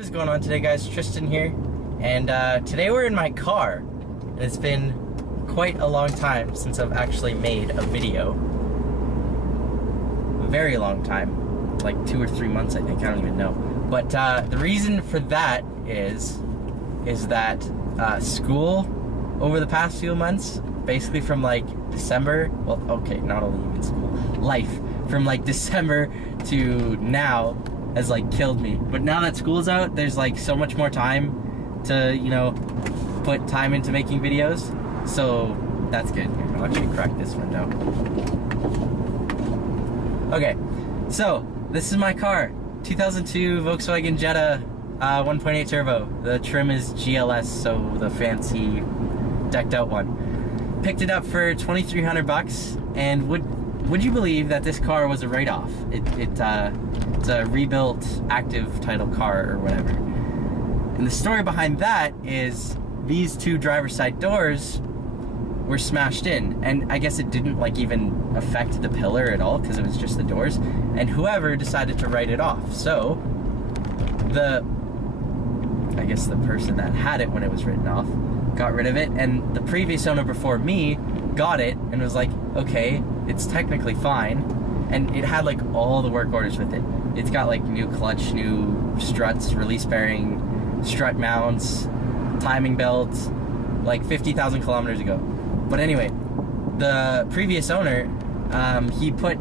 What is going on today, guys? Tristan here, and today we're in my car. And it's been quite a long time since I've actually made a video. A very long time, like 2 or 3 months, I think. I don't even know. But the reason for that is that school over the past few months, basically from like December, well, okay, not only even school, life from like December to now has like killed me. But now that school's out, there's like so much more time to, you know, put time into making videos. So that's good. Here, I'll actually crack this window. Okay, so this is my car. 2002 Volkswagen Jetta 1.8 turbo. The trim is GLS, so the fancy decked out one. Picked it up for 2,300 bucks, and would you believe that this car was a write-off? It's a rebuilt active title car or whatever. And the story behind that is these two driver's side doors were smashed in, and I guess it didn't like even affect the pillar at all because it was just the doors, and whoever decided to write it off. So I guess the person that had it when it was written off got rid of it, and the previous owner before me got it and was like, okay, it's technically fine. And it had like all the work orders with it. It's got like new clutch, new struts, release bearing, strut mounts, timing belts, like 50,000 kilometers ago. But anyway, the previous owner, he put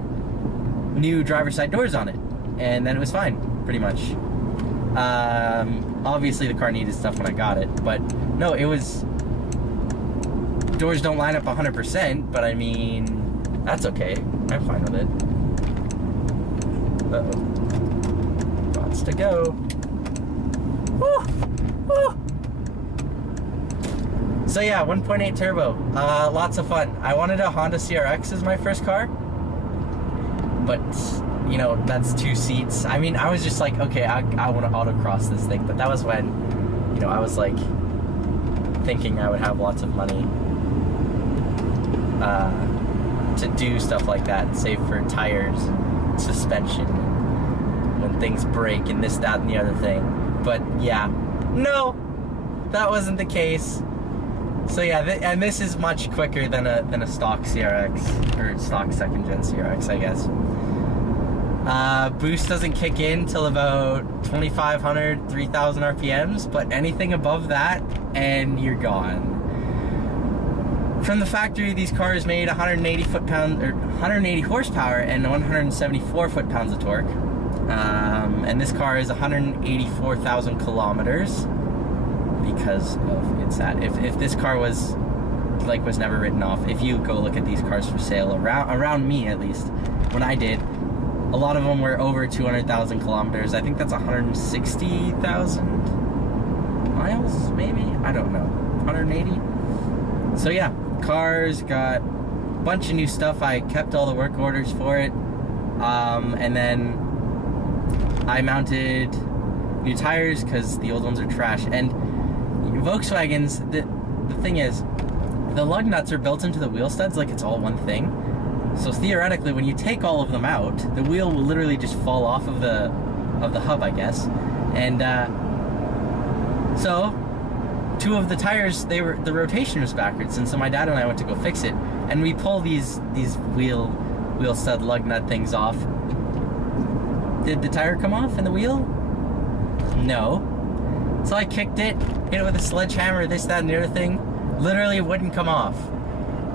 new driver's side doors on it, and then it was fine, pretty much. Obviously the car needed stuff when I got it, but no, it was, doors don't line up 100%, but I mean, that's okay. I'm fine with it. Uh-oh. Lots to go. Woo! Woo! So yeah, 1.8 turbo. Lots of fun. I wanted a Honda CRX as my first car, but you know, that's 2 seats. I mean, I was just like, okay, I want to autocross this thing, but that was when, you know, I was like thinking I would have lots of money to do stuff like that, save for tires, suspension, when things break, and this, that, and the other thing. But yeah, no, that wasn't the case. So yeah, and this is much quicker than a stock CRX, or stock second gen CRX, I guess. Boost doesn't kick in till about 2,500, 3,000 RPMs, but anything above that, and you're gone. From the factory, these cars made 180 horsepower and 174 foot-pounds of torque. And this car is 184,000 kilometers because of its that. If this car was never written off, if you go look at these cars for sale around me, at least when I did, a lot of them were over 200,000 kilometers. I think that's 160,000 miles, maybe? I don't know. 180? So yeah, cars got a bunch of new stuff. I kept all the work orders for it. And then I mounted new tires because the old ones are trash. And Volkswagens, the thing is, the lug nuts are built into the wheel studs like it's all one thing. So theoretically, when you take all of them out, the wheel will literally just fall off of the hub, I guess. And so 2 of the tires, the rotation was backwards, and so my dad and I went to go fix it, and we pull these wheel stud lug nut things off. Did the tire come off in the wheel? No. So I kicked it, hit it with a sledgehammer, this, that, and the other thing. Literally, it wouldn't come off.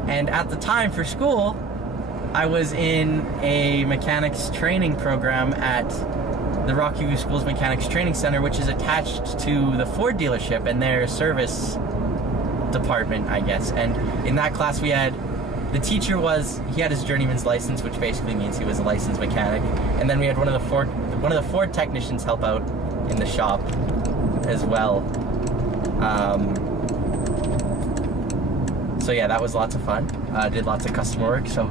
And at the time for school, I was in a mechanics training program at the Rocky View Schools Mechanics Training Center, which is attached to the Ford dealership and their service department, I guess. And in that class we had, the teacher he had his journeyman's license, which basically means he was a licensed mechanic. And then we had one of the Ford technicians help out in the shop as well. So yeah, that was lots of fun. Did lots of customer work. So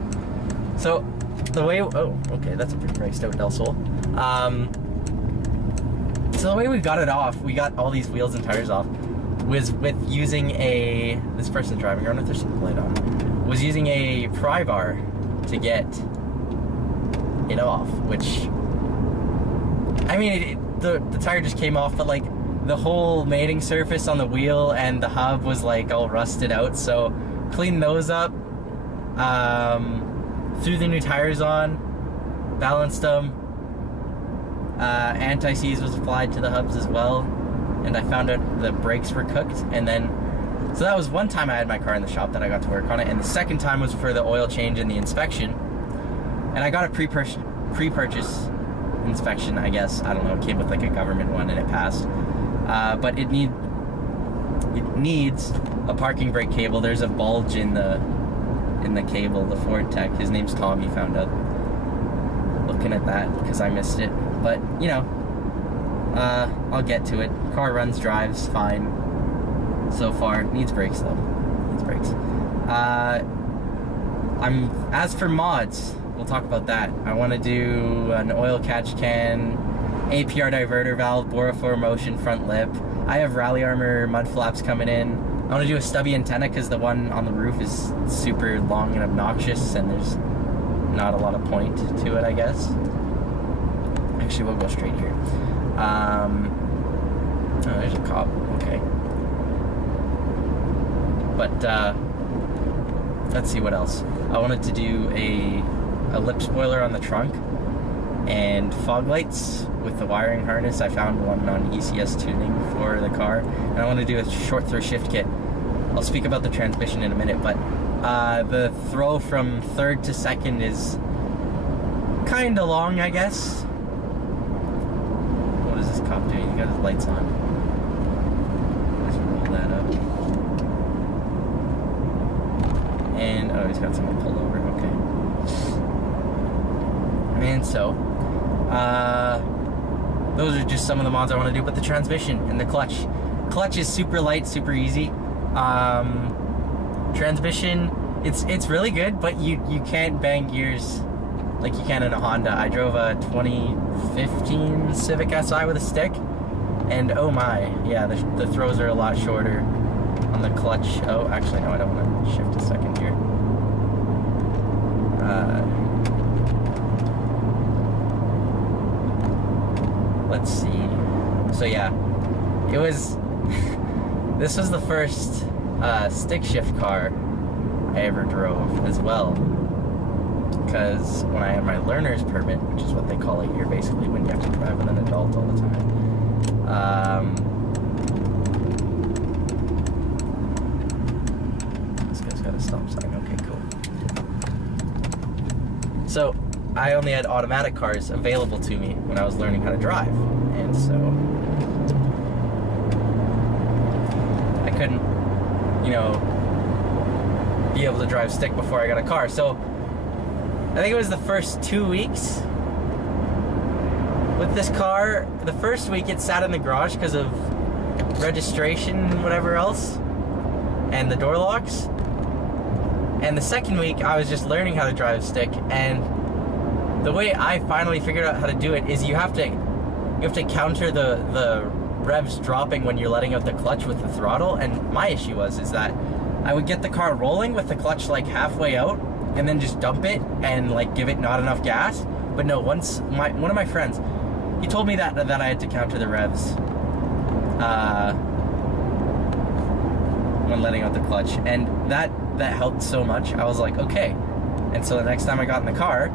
the way, oh, okay, that's a pretty priced out Del Sol. So the way we got it off, we got all these wheels and tires off, was with using this person driving around with their seat light on, was using a pry bar to get it off, which, I mean, the tire just came off, but like the whole mating surface on the wheel and the hub was like all rusted out, so cleaned those up, threw the new tires on, balanced them, anti-seize was applied to the hubs as well, and I found out the brakes were cooked. And then, so that was one time I had my car in the shop that I got to work on it, and the second time was for the oil change and the inspection, and I got a pre-purchase inspection, I guess. I don't know, it came with like a government one and it passed. But it needs a parking brake cable. There's a bulge in the cable. The Ford tech, his name's Tom, he found out looking at that because I missed it. But you know, I'll get to it. Car runs, drives fine so far. Needs brakes though. Needs brakes. As for mods, we'll talk about that. I want to do an oil catch can, APR diverter valve, Borofloor motion front lip. I have rally armor mud flaps coming in. I want to do a stubby antenna because the one on the roof is super long and obnoxious, and there's not a lot of point to it, I guess. Actually, we'll go straight here. Oh, there's a cop. Okay. But let's see what else. I wanted to do a lip spoiler on the trunk and fog lights with the wiring harness. I found one on ECS Tuning for the car, and I want to do a short throw shift kit. I'll speak about the transmission in a minute, but the throw from third to second is kind of long, I guess. What is this cop doing? He got his lights on. Let's roll that up. And oh, he's got someone pulled over. Okay. And so, those are just some of the mods I want to do. But the transmission and the clutch is super light, super easy. Transmission, it's really good, but you can't bang gears like you can in a Honda. I drove a 2015 Civic Si with a stick, and oh my, yeah, the throws are a lot shorter on the clutch. Oh, actually no, I don't want to shift a second here. Let's see. So yeah, it was this was the first stick shift car I ever drove as well, because when I had my learner's permit, which is what they call it here, basically when you have to drive with an adult all the time, this guy's got a stop sign. Okay, cool. So I only had automatic cars available to me when I was learning how to drive, and so I couldn't, you know, be able to drive stick before I got a car. So I think it was the first 2 weeks with this car. The first week it sat in the garage because of registration and whatever else, and the door locks. And the second week I was just learning how to drive stick, and the way I finally figured out how to do it is you have to counter the revs dropping when you're letting out the clutch with the throttle. And my issue is that I would get the car rolling with the clutch like halfway out and then just dump it and like give it not enough gas. But no, one of my friends, he told me that I had to counter the revs when letting out the clutch, and that helped so much. I was like, okay. And so the next time I got in the car,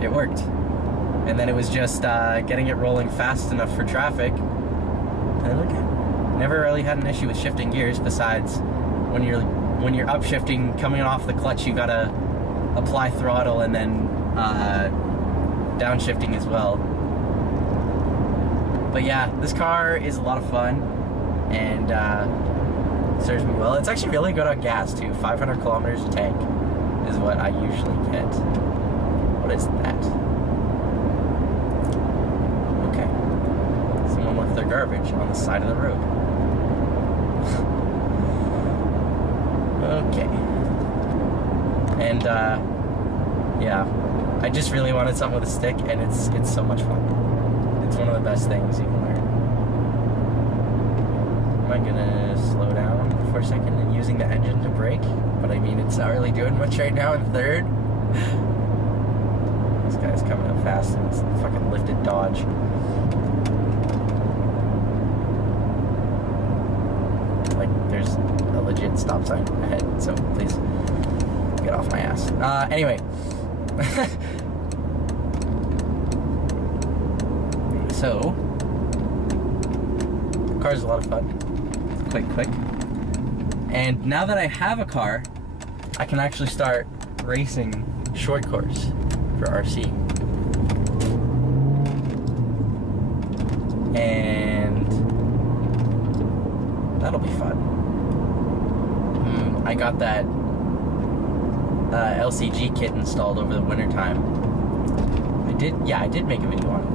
it worked. And then it was just getting it rolling fast enough for traffic. And okay, never really had an issue with shifting gears, besides when you're upshifting, coming off the clutch, you gotta apply throttle and then downshifting as well. But yeah, this car is a lot of fun, and serves me well. It's actually really good on gas too. 500 kilometers a tank is what I usually get. What is that? Okay. Someone left their garbage on the side of the road. Okay. And yeah, I just really wanted something with a stick, and it's so much fun. It's one of the best things you can learn. Am I gonna slow down for a second and using the engine to brake? But I mean, it's not really doing much right now in third. This guy's coming up fast, and it's a fucking lifted Dodge. Anyway. So, the car's a lot of fun. It's quite quick. And now that I have a car, I can actually start racing short course for RC. And that'll be fun. I got that LCG kit installed over the winter time. I did make a video on it.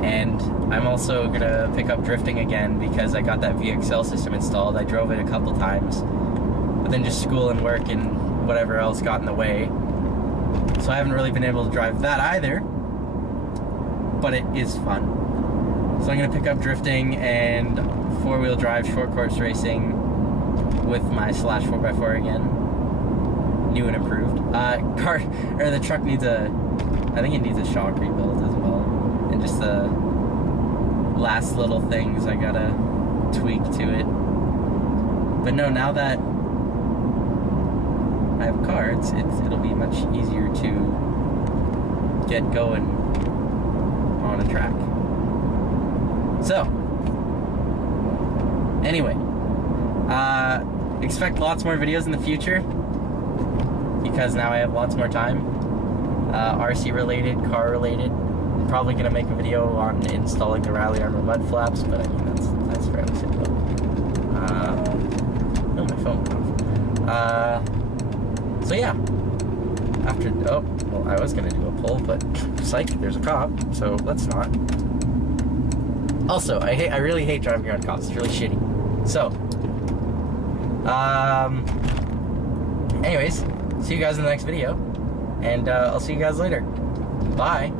And I'm also gonna pick up drifting again because I got that VXL system installed. I drove it a couple times, but then just school and work and whatever else got in the way. So I haven't really been able to drive that either, but it is fun. So I'm gonna pick up drifting and four-wheel drive short course racing with my Slash 4x4 again. New and improved. The truck needs I think it needs a shock rebuild as well. And just the last little things I gotta tweak to it. But no, now that I have a car, it'll be much easier to get going on a track. So, anyway, expect lots more videos in the future because now I have lots more time. RC related, car related. Probably gonna make a video on installing the Rally Armor mud flaps, but I mean that's fairly simple. No, my phone went off. So yeah. I was gonna do a poll, but psych, there's a cop, so let's not. Also, I really hate driving around cops. It's really shitty. So, anyways, see you guys in the next video, and I'll see you guys later. Bye.